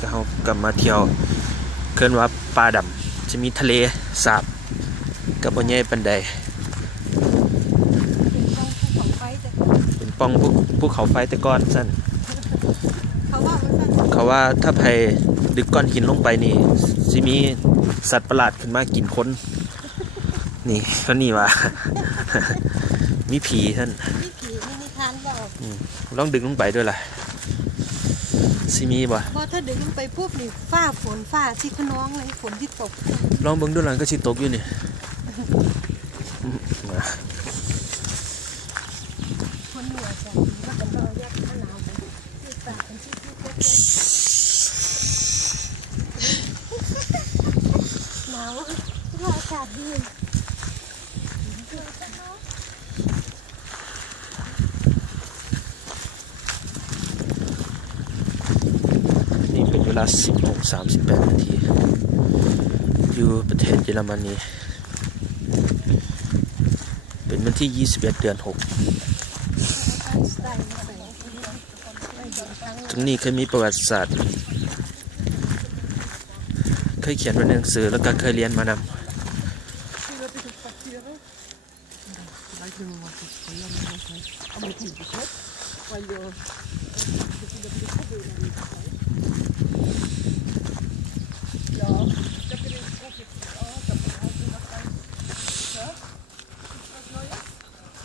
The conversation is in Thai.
ก็เขากลับมาเที่ยวเคลื่อนว่าป่าดำจะมีทะเลสาบกับบ่ใหญ่ปันใดเป็นต้องภูเขาไฟแต่เป็นป้องภูภูเขาไฟแต่ก้อนสั้นเขาว่ามันสั่นเขาว่าถ้าไผดึกก้อนหินลงไปนี่สิมีสัตว์ประหลาดขึ้นมากินคน นี่ก็นี่ว่ามีผีท่านมีผีมีนิทานบอกลองดึงลงไปด้วยล่ะ สิมีบ่พอถ้าดึงมันไปปุ๊บนี่ฟ้าฝนฟ้าที่ขนองเลยฝนที่ตก ลองเบิ่งดูหลังก็สิตกอยู่นี่มาคนเหนือจะว่ากันเราแยกหนาวกันที่ป่ากันที่ที่หนาวว่าอากาศดี นี่เป็นเว ลา10โมง38 นาที อยู่ประเทศเยอรมนี เป็นวันที่ 21 เดือน 6 ตรงนี้เคยมีประวัติศาสตร์ เคยเขียนไว้ในหนังสือแล้วก็เคยเรียนมานำ Weil